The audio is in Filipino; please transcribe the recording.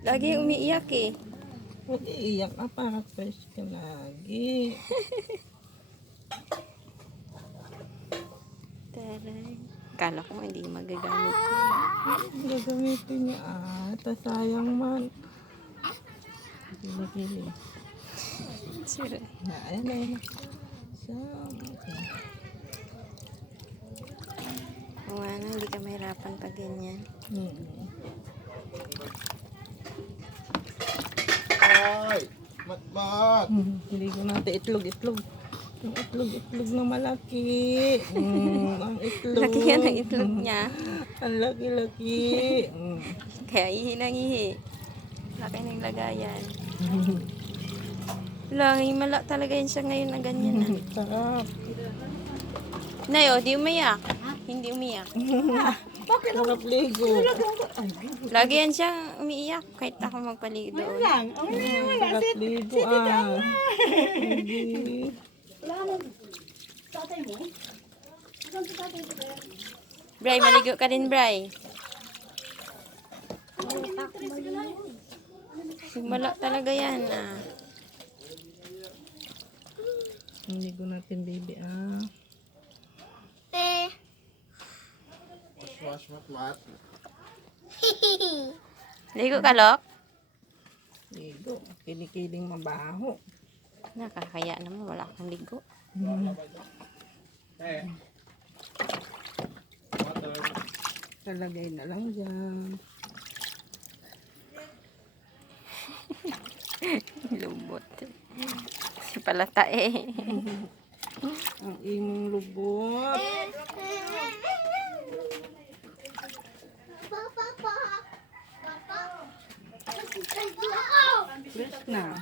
Lagi umiiyak eh. Huwag iiyak ka para fresh ka lagi. Taray. Kala ko hindi magagamit ko. Gagamitin niya. Sayang man. Kili-kili. Sira. Ayan na yun. So, okay. Kung ano, hindi ka mahirapan pag ganyan. Ay! Matmat! Hindi ko natin itlog. Yung itlog na malaki. Ang itlog. Laki yan ang itlog niya. Ang laki-laki. Kaya ihi ng ihi. Laki ng lagayan. Lang, himala talaga yun siya ngayon na ganyan na. Sarap. Nayo, di umiyak. Hindi umiyak. Sarap ligo. Lagi yan siya umiiyak kahit ako magpaligo doon. Sarap ligo Hindi. Bray, maligo ka din, Bray. Himala talaga yan Hindi ko natin baby Wash, Matmat. Ligo ka, Lok? Ligo. Kinikiling mabaho. Nakakaya naman, wala akong ligo. Talagay na lang dyan. Lubot. Si palata eh. Ang imong lubot. Fresh na.